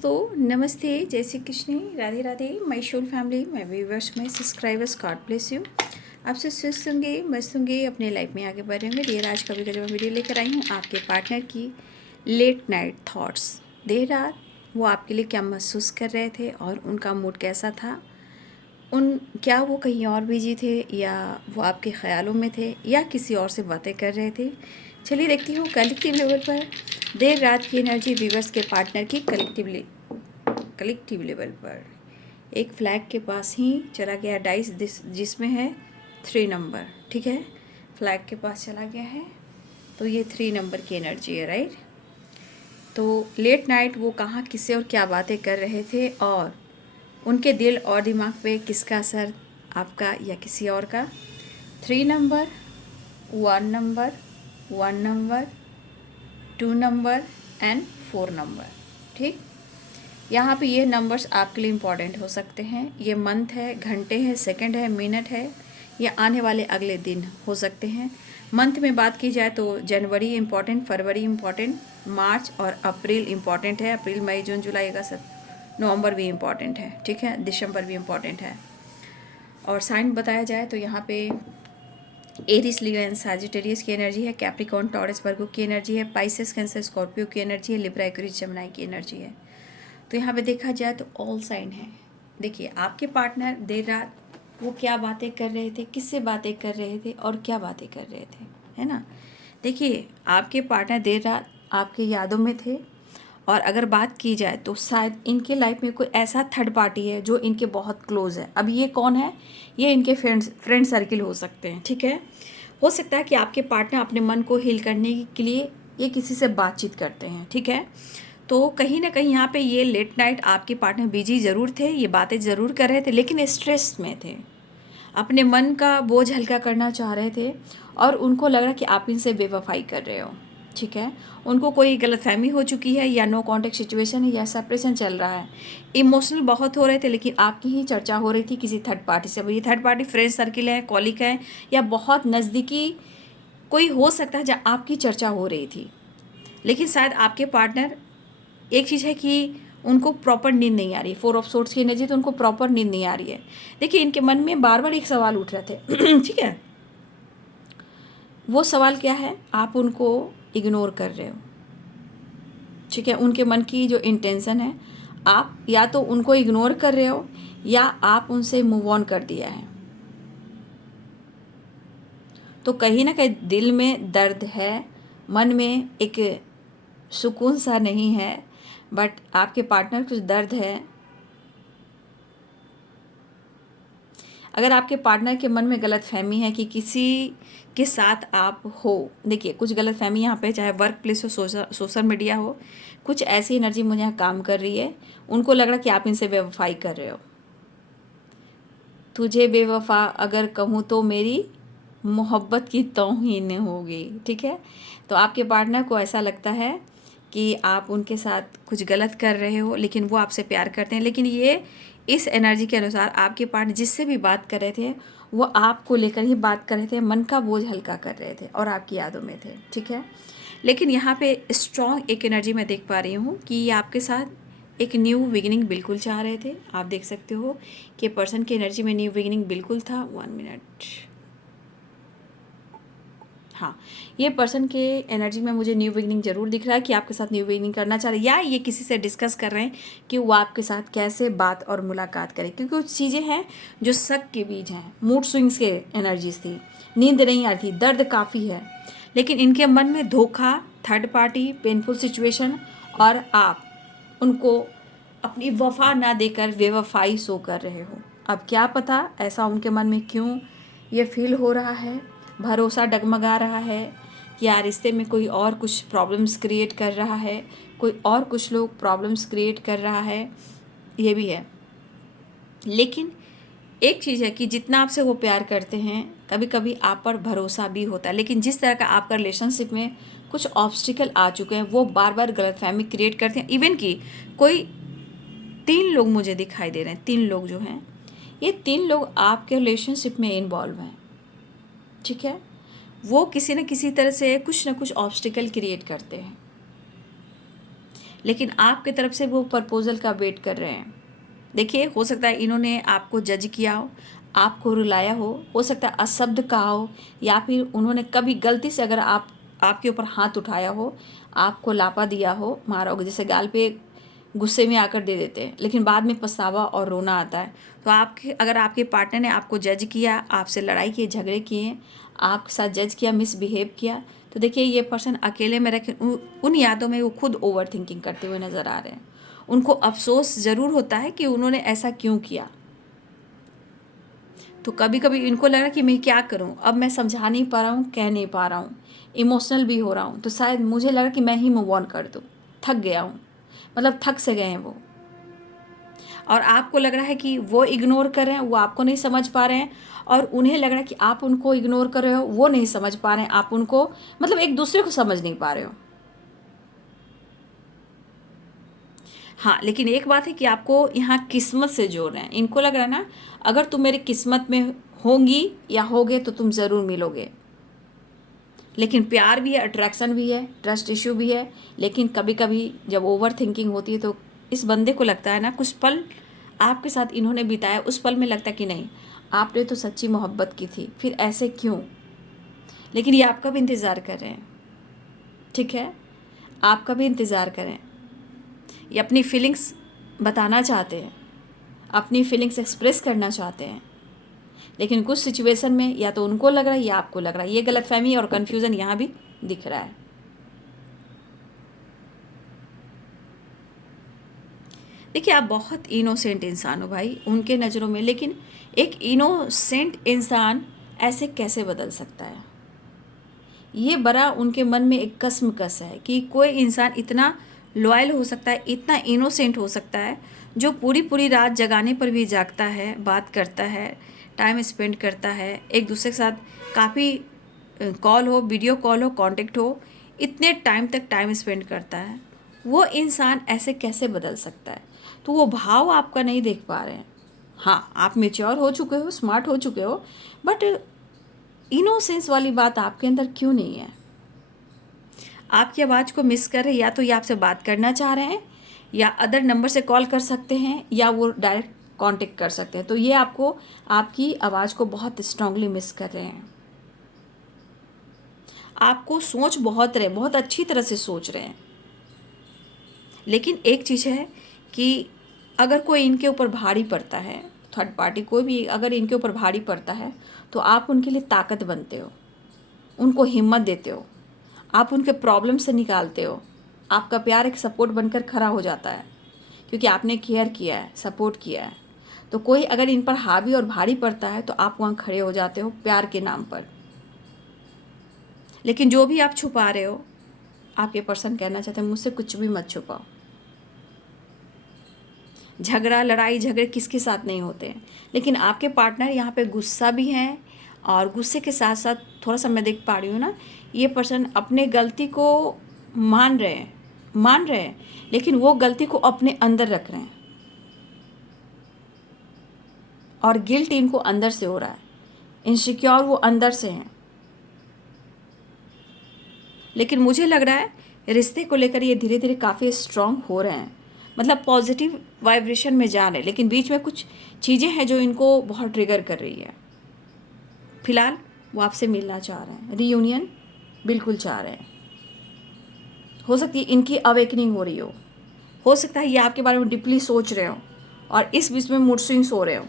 दोस्तों नमस्ते, जय Shri Krishna, Radhe Radhe. My soul family, my viewers, my subscribers, God bless you. आपसे स्वस्थ होंगे, मस्त होंगे, अपने लाइफ में आगे बढ़ रहे होंगे। डियर, आज कभी का जब मैं वीडियो लेकर आई हूँ आपके पार्टनर की लेट नाइट थॉट्स। देर रात वो आपके लिए क्या महसूस कर रहे थे और उनका मूड कैसा था, क्या वो कहीं और बिजी थे या वो आपके ख़्यालों में थे या किसी और से बातें कर रहे थे। चलिए देखती हूँ कलेक्टिव लेवल पर देर रात की एनर्जी व्यूवर्स के पार्टनर की कलेक्टिव लेवल पर। एक फ्लैग के पास ही चला गया डाइस जिसमें है 3 नंबर। ठीक है, फ्लैग के पास चला गया है तो ये 3 नंबर की एनर्जी है, राइट। तो लेट नाइट वो कहाँ किससे और क्या बातें कर रहे थे और उनके दिल और दिमाग पे किसका असर, आपका या किसी और का। 3 number, 1 number, 1 number, 2 number and 4 number. ठीक, यहाँ पे ये नंबर्स आपके लिए इम्पॉर्टेंट हो सकते हैं। ये मंथ है, घंटे हैं, सेकंड है, मिनट है, या आने वाले अगले दिन हो सकते हैं। मंथ में बात की जाए तो जनवरी इम्पॉर्टेंट, फरवरी इम्पॉर्टेंट, मार्च और अप्रैल इम्पॉर्टेंट है। अप्रैल, मई, जून, जुलाई, अगस्त, नवंबर भी इम्पॉर्टेंट है। ठीक है, दिसंबर भी इम्पॉर्टेंट है। और साइन बताया जाए तो यहाँ पे एरिस, लियो एंड सैजिटेरियस की एनर्जी है, कैप्रिकॉर्न, टॉरस, वर्गो की एनर्जी है, पाइसेस, कैंसर, स्कॉर्पियो की एनर्जी है, लिब्रा, एक्वेरियस, जेमिनी की एनर्जी है। तो यहाँ पे देखा जाए तो ऑल साइन है। देखिए आपके पार्टनर देर रात वो क्या बातें कर रहे थे, किससे बातें कर रहे थे और क्या बातें कर रहे थे, है ना। देखिए आपके पार्टनर देर रात आपके यादों में थे और अगर बात की जाए तो शायद इनके लाइफ में कोई ऐसा थर्ड पार्टी है जो इनके बहुत क्लोज है। अब ये कौन है, ये इनके फ्रेंड सर्किल हो सकते हैं। ठीक है, हो सकता है कि आपके पार्टनर अपने मन को हील करने के लिए ये किसी से बातचीत करते हैं। ठीक है, तो कहीं ना कहीं यहाँ पे ये लेट नाइट आपके पार्टनर बिजी ज़रूर थे, ये बातें ज़रूर कर रहे थे, लेकिन स्ट्रेस में थे, अपने मन का बोझ हल्का करना चाह रहे थे और उनको लग रहा कि आप इनसे बेवफाई कर रहे हो। ठीक है, उनको कोई गलतफहमी हो चुकी है या नो कांटेक्ट सिचुएशन है या सेपरेशन चल रहा है। इमोशनल बहुत हो रहे थे, लेकिन आपकी ही चर्चा हो रही थी किसी थर्ड पार्टी से। ये थर्ड पार्टी फ्रेंड सर्किल है, कॉलिक है, या बहुत नज़दीकी कोई हो सकता है जहाँ आपकी चर्चा हो रही थी। लेकिन शायद आपके पार्टनर, एक चीज़ है कि उनको प्रॉपर नींद नहीं आ रही है। 4 ऑफ सोर्ड्स की एनर्जी, तो उनको प्रॉपर नींद नहीं आ रही है। देखिए इनके मन में बार बार एक सवाल उठ रहे थे ठीक है, वो सवाल क्या है, आप उनको इग्नोर कर रहे हो। ठीक है, उनके मन की जो इंटेंशन है, आप या तो उनको इग्नोर कर रहे हो या आप उनसे मूव ऑन कर दिया है। तो कहीं ना कहीं दिल में दर्द है, मन में एक सुकून सा नहीं है, बट आपके पार्टनर कुछ दर्द है। अगर आपके पार्टनर के मन में गलत फहमी है कि किसी के साथ आप हो, देखिए कुछ गलत फहमी यहाँ पे, चाहे वर्क प्लेस हो, सोशल मीडिया हो, कुछ ऐसी एनर्जी मुझे यहाँ काम कर रही है। उनको लग रहा कि आप इनसे बेवफाई कर रहे हो। तुझे बेवफा अगर कहूँ तो मेरी मोहब्बत की तौहीन होगी। ठीक है, तो आपके पार्टनर को ऐसा लगता है कि आप उनके साथ कुछ गलत कर रहे हो, लेकिन वो आपसे प्यार करते हैं। लेकिन ये इस एनर्जी के अनुसार आपके पार्टनर जिससे भी बात कर रहे थे वो आपको लेकर ही बात कर रहे थे, मन का बोझ हल्का कर रहे थे और आपकी यादों में थे। ठीक है, लेकिन यहाँ पे स्ट्रॉन्ग एक एनर्जी मैं देख पा रही हूँ कि ये आपके साथ एक न्यू बिगिनिंग बिल्कुल चाह रहे थे। आप देख सकते हो कि पर्सन की एनर्जी में न्यू बिगिनिंग बिल्कुल था। 1 मिनट, हाँ, ये पर्सन के एनर्जी में मुझे न्यू बिगिनिंग ज़रूर दिख रहा है कि आपके साथ न्यू बिगिनिंग करना चाह रहे हैं, या ये किसी से डिस्कस कर रहे हैं कि वो आपके साथ कैसे बात और मुलाकात करें। क्योंकि कुछ चीज़ें हैं जो शक के बीज हैं, मूड स्विंग्स के एनर्जीज थी, नींद नहीं आ रही थी, दर्द काफ़ी है, लेकिन इनके मन में धोखा, थर्ड पार्टी, पेनफुल सिचुएशन और आप उनको अपनी वफा ना देकर बेवफाई शो कर रहे हो। अब क्या पता ऐसा उनके मन में क्यों ये फील हो रहा है, भरोसा डगमगा रहा है, या रिश्ते में कोई और कुछ प्रॉब्लम्स क्रिएट कर रहा है, कोई और कुछ लोग प्रॉब्लम्स क्रिएट कर रहा है, ये भी है। लेकिन एक चीज़ है कि जितना आपसे वो प्यार करते हैं, कभी कभी आप पर भरोसा भी होता है, लेकिन जिस तरह का आपका रिलेशनशिप में कुछ ऑब्स्टिकल आ चुके हैं, वो बार बार गलतफहमी क्रिएट करते हैं। इवन कि कोई 3 लोग मुझे दिखाई दे रहे हैं, 3 लोग जो हैं, ये 3 लोग आपके रिलेशनशिप में इन्वॉल्व हैं। ठीक है, वो किसी न किसी तरह से कुछ ना कुछ ऑब्स्टिकल क्रिएट करते हैं। लेकिन आपकी तरफ से वो प्रपोजल का वेट कर रहे हैं। देखिए, हो सकता है इन्होंने आपको जज किया आपको रुलाया हो सकता है अशब्द कहा हो, या फिर उन्होंने कभी गलती से अगर आपके ऊपर हाथ उठाया हो, आपको लापा दिया हो, मारा हो, जैसे गाल पे गुस्से में आकर दे देते हैं, लेकिन बाद में पछतावा और रोना आता है। तो अगर आपके पार्टनर ने आपको जज किया, आपसे लड़ाई किए, झगड़े किए, आपके साथ जज किया, मिसबिहेव किया, तो देखिए ये पर्सन अकेले में रखे उन यादों में वो खुद ओवर थिंकिंग करते हुए नज़र आ रहे हैं। उनको अफसोस ज़रूर होता है कि उन्होंने ऐसा क्यों किया। तो कभी कभी इनको लग रहा है कि मैं क्या करूं, अब मैं समझा नहीं पा रहा हूं, कह नहीं पा रहा हूं, इमोशनल भी हो रहा हूं, तो शायद मुझे लगा कि मैं ही मूव ऑन कर दूं, थक गया हूं, मतलब थक से गए हैं वो। और आपको लग रहा है कि वो इग्नोर कर रहे हैं, वो आपको नहीं समझ पा रहे हैं, और उन्हें लग रहा है कि आप उनको इग्नोर कर रहे हो, वो नहीं समझ पा रहे हैं आप उनको, मतलब एक दूसरे को समझ नहीं पा रहे हो। हाँ, लेकिन एक बात है कि आपको यहाँ किस्मत से जोड़ रहे हैं। इनको लग रहा है ना, अगर तुम मेरी किस्मत में होंगी या होगे तो तुम ज़रूर मिलोगे। लेकिन प्यार भी है, अट्रैक्शन भी है, ट्रस्ट इशू भी है, लेकिन कभी कभी जब ओवर थिंकिंग होती है तो इस बंदे को लगता है ना, कुछ पल आपके साथ इन्होंने बिताया, उस पल में लगता है कि नहीं, आपने तो सच्ची मोहब्बत की थी, फिर ऐसे क्यों। लेकिन ये आपका भी इंतज़ार कर रहे हैं, ठीक है, आपका भी इंतज़ार करें। ये अपनी फीलिंग्स बताना चाहते हैं, अपनी फीलिंग्स एक्सप्रेस करना चाहते हैं, लेकिन कुछ सिचुएशन में या तो उनको लग रहा है या आपको लग रहा है। ये गलतफहमी और कन्फ्यूज़न यहाँ भी दिख रहा है। देखिए, आप बहुत इनोसेंट इंसान हो भाई उनके नज़रों में, लेकिन एक इनोसेंट इंसान ऐसे कैसे बदल सकता है। ये बड़ा उनके मन में एक कसमकस है कि कोई इंसान इतना लॉयल हो सकता है, इतना इनोसेंट हो सकता है, जो पूरी पूरी रात जगाने पर भी जागता है, बात करता है, टाइम स्पेंड करता है, एक दूसरे के साथ काफ़ी कॉल हो, वीडियो कॉल हो, कांटेक्ट हो, इतने टाइम तक टाइम स्पेंड करता है। वो इंसान ऐसे कैसे बदल सकता है। तो वो भाव आपका नहीं देख पा रहे हैं। हाँ, आप मेच्योर हो चुके हो, स्मार्ट हो चुके हो, बट इनोसेंस वाली बात आपके अंदर क्यों नहीं है। आपकी आवाज़ को मिस कर रहे, या तो ये आपसे बात करना चाह रहे हैं, या अदर नंबर से कॉल कर सकते हैं, या वो डायरेक्ट कांटेक्ट कर सकते हैं। तो ये आपको आपकी आवाज़ को बहुत स्ट्रांगली मिस कर रहे हैं। आपको सोच बहुत रहे, बहुत अच्छी तरह से सोच रहे हैं, लेकिन एक चीज़ है कि अगर कोई इनके ऊपर भारी पड़ता है, थर्ड पार्टी कोई भी अगर इनके ऊपर भारी पड़ता है, तो आप उनके लिए ताकत बनते हो, उनको हिम्मत देते हो, आप उनके प्रॉब्लम से निकालते हो। आपका प्यार एक सपोर्ट बनकर खड़ा हो जाता है, क्योंकि आपने केयर किया है, सपोर्ट किया है। तो कोई अगर इन पर हावी और भारी पड़ता है तो आप वहाँ खड़े हो जाते हो प्यार के नाम पर। लेकिन जो भी आप छुपा रहे हो, आपके पर्सन कहना चाहते हैं मुझसे कुछ भी मत छुपाओ। झगड़ा, लड़ाई झगड़े किसके साथ नहीं होते हैं, लेकिन आपके पार्टनर यहाँ पे गुस्सा भी हैं, और गुस्से के साथ साथ थोड़ा सा मैं देख पा रही हूँ ना, ये पर्सन अपने गलती को मान रहे हैं, लेकिन वो गलती को अपने अंदर रख रहे हैं, और गिल्ट इनको अंदर से हो रहा है, इनसिक्योर वो अंदर से हैं। लेकिन मुझे लग रहा है रिश्ते को लेकर ये धीरे धीरे काफ़ी स्ट्रांग हो रहे हैं, मतलब पॉजिटिव वाइब्रेशन में जा रहे हैं, लेकिन बीच में कुछ चीज़ें हैं जो इनको बहुत ट्रिगर कर रही है। फिलहाल वो आपसे मिलना चाह रहे हैं, रीयूनियन बिल्कुल चाह रहे हैं। हो सकती है इनकी अवेकनिंग हो रही हो सकता है ये आपके बारे में डीपली सोच रहे हो, और इस बीच में मूड स्विंग्स हो रहे हो।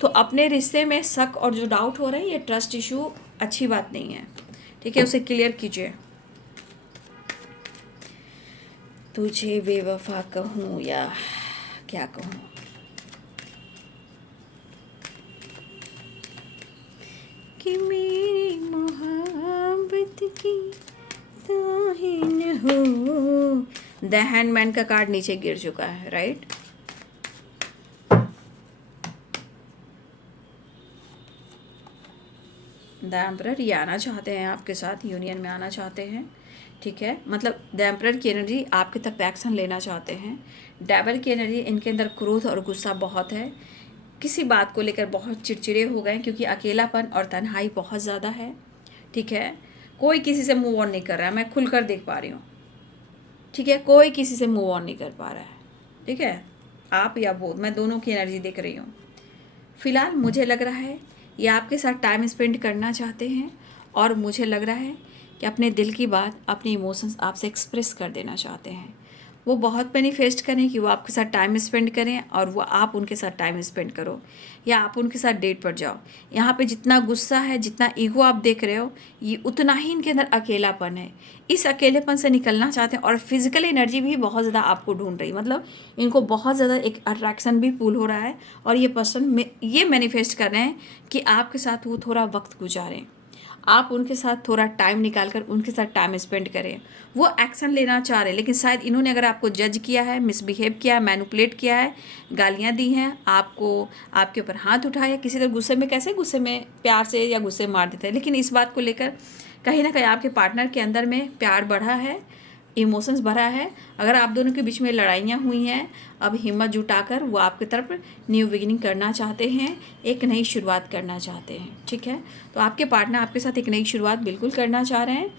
तो अपने रिश्ते में शक और जो डाउट हो रहे हैं, ये ट्रस्ट इशू अच्छी बात नहीं है, ठीक है, उसे क्लियर कीजिए। तुझे बेवफा कहूँ या क्या कहूँ, कि मेरी मोहब्बत की ताहिन हो। द हैंडमैन का कार्ड नीचे गिर चुका है, राइट। द एम्परर, ये आना चाहते हैं आपके साथ, यूनियन में आना चाहते हैं, ठीक है, मतलब द एम्परर की एनर्जी आपकी तरफ एक्शन लेना चाहते हैं। डेविल की एनर्जी, इनके अंदर क्रोध और गुस्सा बहुत है, किसी बात को लेकर बहुत चिड़चिड़े हो गए, क्योंकि अकेलापन और तन्हाई बहुत ज़्यादा है, ठीक है। कोई किसी से मूव ऑन नहीं कर रहा है, मैं खुलकर देख पा रही हूँ। ठीक है, कोई किसी से मूव ऑन नहीं कर पा रहा है। ठीक है, आप या वो, मैं दोनों की एनर्जी देख रही हूँ। फिलहाल मुझे लग रहा है ये आपके साथ टाइम स्पेंड करना चाहते हैं, और मुझे लग रहा है कि अपने दिल की बात, अपने इमोशंस आपसे एक्सप्रेस कर देना चाहते हैं। वो बहुत मैनिफेस्ट करें कि वो आपके साथ टाइम स्पेंड करें, और वो आप उनके साथ टाइम स्पेंड करो, या आप उनके साथ डेट पर जाओ। यहाँ पे जितना गुस्सा है, जितना ईगो आप देख रहे हो, ये उतना ही इनके अंदर अकेलापन है। इस अकेलेपन से निकलना चाहते हैं, और फिजिकल एनर्जी भी बहुत ज़्यादा आपको ढूंढ रही, मतलब इनको बहुत ज़्यादा एक अट्रैक्शन भी पुल हो रहा है। और ये पर्सन ये मैनिफेस्ट कर रहे हैं कि आपके साथ वो थोड़ा वक्त गुजारें, आप उनके साथ थोड़ा टाइम निकाल कर उनके साथ टाइम स्पेंड करें। वो एक्शन लेना चाह रहे हैं, लेकिन शायद इन्होंने अगर आपको जज किया है, मिसबिहेव किया है, मैनिपुलेट किया है, गालियाँ दी हैं आपको, आपके ऊपर हाथ उठाया, किसी तरह गुस्से में, कैसे गुस्से में प्यार से या गुस्से मार देते हैं, लेकिन इस बात को लेकर कहीं ना कहीं आपके पार्टनर के अंदर में प्यार बढ़ा है, इमोशंस भरा है। अगर आप दोनों के बीच में लड़ाइयाँ हुई हैं, अब हिम्मत जुटाकर वो आपकी तरफ न्यू बिगिनिंग करना चाहते हैं, एक नई शुरुआत करना चाहते हैं। ठीक है, तो आपके पार्टनर आपके साथ एक नई शुरुआत बिल्कुल करना चाह रहे हैं।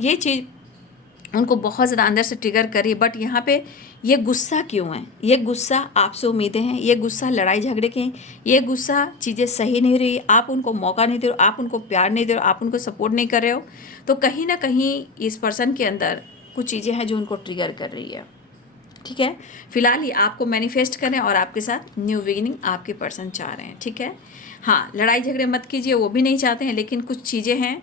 ये चीज़ उनको बहुत ज़्यादा अंदर से ट्रिगर कर रही है। बट यहाँ पे ये गुस्सा क्यों है? ये गुस्सा आपसे उम्मीदें हैं, ये गुस्सा लड़ाई झगड़े के हैं, ये गुस्सा चीज़ें सही नहीं रही, आप उनको मौका नहीं दे रहे हो, आप उनको प्यार नहीं दे रहे हो, आप उनको सपोर्ट नहीं कर रहे हो। तो कहीं ना कहीं इस पर्सन के अंदर कुछ चीज़ें हैं जो उनको ट्रिगर कर रही है। ठीक है, फिलहाल ये आपको मैनिफेस्ट करें, और आपके साथ न्यू बिगिनिंग आपके पर्सन चाह रहे हैं। ठीक है, हाँ, लड़ाई झगड़े मत कीजिए, वो भी नहीं चाहते हैं, लेकिन कुछ चीज़ें हैं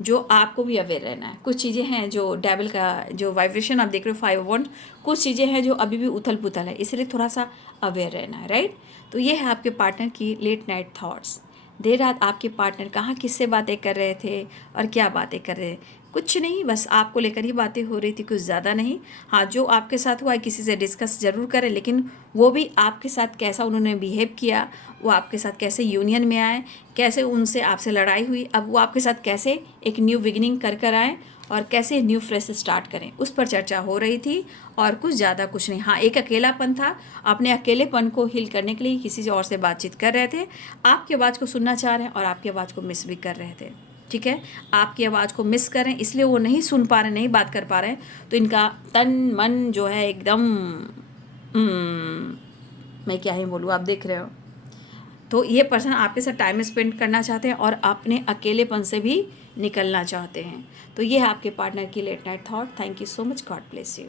जो आपको भी अवेयर रहना है। कुछ चीज़ें हैं जो डेविल का जो वाइब्रेशन आप देख रहे हो 5 वन, कुछ चीज़ें हैं जो अभी भी उथल पुथल है, इसलिए थोड़ा सा अवेयर रहना है। राइट, तो ये है आपके पार्टनर की लेट नाइट थॉट्स। देर रात आपके पार्टनर कहाँ किससे बातें कर रहे थे और क्या बातें कर रहे थे? कुछ नहीं, बस आपको लेकर ही बातें हो रही थी, कुछ ज़्यादा नहीं। हाँ, जो आपके साथ हुआ है किसी से डिस्कस ज़रूर करें, लेकिन वो भी आपके साथ कैसा उन्होंने बिहेव किया, वो आपके साथ कैसे यूनियन में आए, कैसे उनसे आपसे लड़ाई हुई, अब वो आपके साथ कैसे एक न्यू बिगिनिंग कर आए, और कैसे न्यू फ्रेश स्टार्ट करें, उस पर चर्चा हो रही थी। और कुछ ज़्यादा कुछ नहीं। हाँ, एक अकेलापन था, अपने अकेलेपन को हील करने के लिए किसी से और से बातचीत कर रहे थे, आपकी आवाज़ को सुनना चाह रहे हैं, और आपकी आवाज़ को मिस भी कर रहे थे। ठीक है, आपकी आवाज़ को मिस कर रहे हैं, इसलिए वो नहीं सुन पा रहे, नहीं बात कर पा रहे हैं, तो इनका तन मन जो है एकदम मैं क्या ही बोलूँ, आप देख रहे हो। तो ये पर्सन आपके साथ टाइम स्पेंड करना चाहते हैं, और अपने अकेलेपन से भी निकलना चाहते हैं। तो ये है आपके पार्टनर की late night thought. Thank you so much, God bless you.